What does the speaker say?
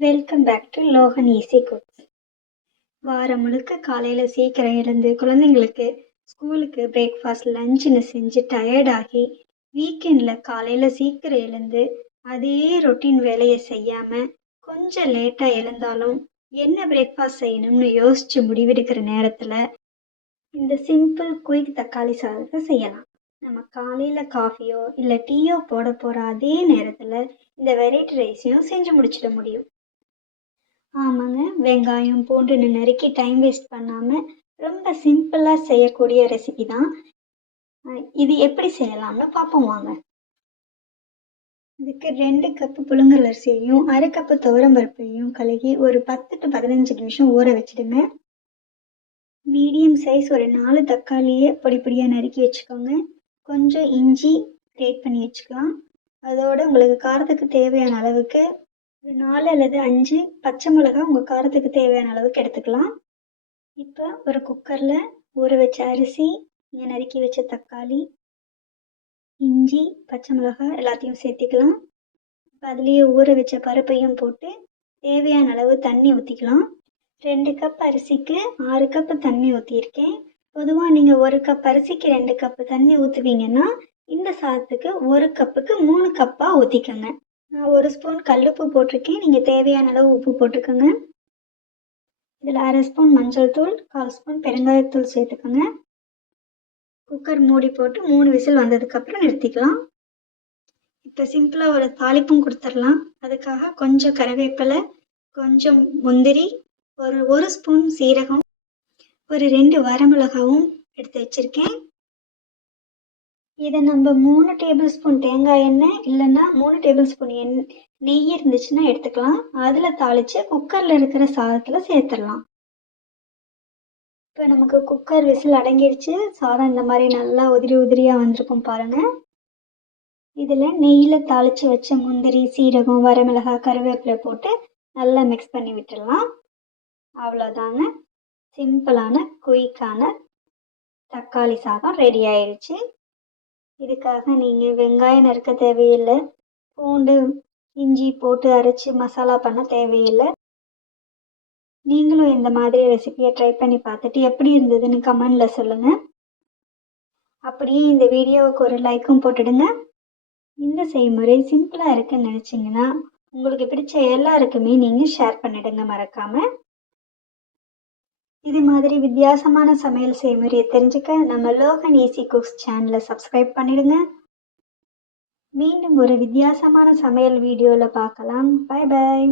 Welcome back to Logan easy cooks. வாரம் முழுக்க காலையில் சீக்கிரம் எழுந்து குழந்தைங்களுக்கு ஸ்கூலுக்கு பிரேக்ஃபாஸ்ட் லஞ்சுன்னு செஞ்சு டயர்டாகி வீக்கெண்டில் காலையில் சீக்கிரம் எழுந்து அதே ரொட்டீன் வேலையை செய்யாமல் கொஞ்சம் லேட்டாக எழுந்தாலும் என்ன பிரேக்ஃபாஸ்ட் செய்யணும்னு யோசித்து முடிவெடுக்கிற நேரத்தில் இந்த சிம்பிள் குயிக் தக்காளி சாதத்தை செய்யலாம். நம்ம காலையில் காஃபியோ இல்லை டீயோ போட போகிற அதே நேரத்தில் இந்த வெரைட்டி ரைஸையும் செஞ்சு முடிச்சிட முடியும். ஆமாங்க, வெங்காயம் பூண்டுன்னு நறுக்கி டைம் வேஸ்ட் பண்ணாமல் ரொம்ப சிம்பிளாக செய்யக்கூடிய ரெசிபி தான். இது எப்படி செய்யலாம்னு பார்ப்போம் வாங்க. இதுக்கு 2 கப்பு புழுங்கல் அரிசியையும் 1/2 கப்பு துவரம்பருப்பையும் கழுகி ஒரு 10 to 15 நிமிஷம் ஊற வச்சுடுங்க. மீடியம் சைஸ் ஒரு 4 தக்காளியை பொடி பொடியாக நறுக்கி வச்சுக்கோங்க. கொஞ்சம் இஞ்சி கிரேட் பண்ணி வச்சுக்கலாம். அதோட உங்களுக்கு காரத்துக்கு தேவையான அளவுக்கு ஒரு 4 அல்லது 5 பச்சை மிளகா உங்கள் காரத்துக்கு தேவையான அளவுக்கு எடுத்துக்கலாம். இப்போ ஒரு குக்கரில் ஊற வச்ச அரிசி, நீங்கள் நறுக்கி வச்ச தக்காளி, இஞ்சி, பச்சை மிளகாய் எல்லாத்தையும் சேர்த்திக்கலாம். இப்போ அதுலேயே ஊற வச்ச பருப்பையும் போட்டு தேவையான அளவு தண்ணி ஊற்றிக்கலாம். 2 கப் அரிசிக்கு 6 கப்பு தண்ணி ஊற்றியிருக்கேன். பொதுவாக நீங்கள் 1 கப் அரிசிக்கு 2 கப்பு தண்ணி ஊற்றுவீங்கன்னா இந்த சாதத்துக்கு 1 கப்புக்கு 3 கப்பாக ஊற்றிக்கோங்க. நான் 1 ஸ்பூன் கல்லுப்பு போட்டிருக்கேன். நீங்கள் தேவையான அளவு உப்பு போட்டுக்கோங்க. இதில் 1/2 ஸ்பூன் மஞ்சள் தூள், 1/4 ஸ்பூன் பெருங்காயத்தூள் சேர்த்துக்கோங்க. குக்கர் மூடி போட்டு 3 விசில் வந்ததுக்கப்புறம் நிறுத்திக்கலாம். இப்போ சிம்பிளாக ஒரு தாளிப்பும் கொடுத்துடலாம். அதுக்காக கொஞ்சம் கறிவேப்பிலை, கொஞ்சம் முந்திரி, ஒரு ஸ்பூன் சீரகம், ஒரு 2 வரமிளகாவும் எடுத்து வச்சுருக்கேன். இதை நம்ம 3 டேபிள் ஸ்பூன் தேங்காய் எண்ணெய் இல்லைன்னா 3 டேபிள் ஸ்பூன் நெய் இருந்துச்சுன்னா எடுத்துக்கலாம். அதில் தாளித்து குக்கரில் இருக்கிற சாதத்தில் சேர்த்துடலாம். இப்போ நமக்கு குக்கர் விசில் அடங்கிடுச்சு. சாதம் இந்த மாதிரி நல்லா உதிரி உதிரியாக வந்திருக்கும் பாருங்கள். இதில் நெய்யில் தாளித்து வச்ச முந்திரி, சீரகம், வரமிளகாய், கருவேப்பிலை போட்டு நல்லா மிக்ஸ் பண்ணி விட்டுடலாம். அவ்வளோதாங்க, சிம்பிளான குயிக்கான தக்காளி சாதம் ரெடி ஆயிடுச்சு. இதுக்காக நீங்கள் வெங்காயம் நறுக்க தேவையில்லை, பூண்டு இஞ்சி போட்டு அரைச்சி மசாலா பண்ண தேவையில்லை. நீங்களும் இந்த மாதிரி ரெசிபியை ட்ரை பண்ணி பார்த்துட்டு எப்படி இருந்ததுன்னு கமெண்டில் சொல்லுங்கள். அப்படியே இந்த வீடியோவுக்கு ஒரு லைக்கும் போட்டுடுங்க. இந்த செய்முறை சிம்பிளாக இருக்குன்னு நினச்சிங்கன்னா உங்களுக்கு பிடிச்ச எல்லாருக்குமே நீங்கள் ஷேர் பண்ணிடுங்க மறக்காமல். இது மாதிரி வித்தியாசமான சமையல் செய்முறையை தெரிஞ்சுக்க நம்ம லோகன் ஈஸி குக்ஸ் சேனலை சப்ஸ்கிரைப் பண்ணிடுங்க. மீண்டும் ஒரு வித்தியாசமான சமையல் வீடியோவில் பார்க்கலாம். Bye bye.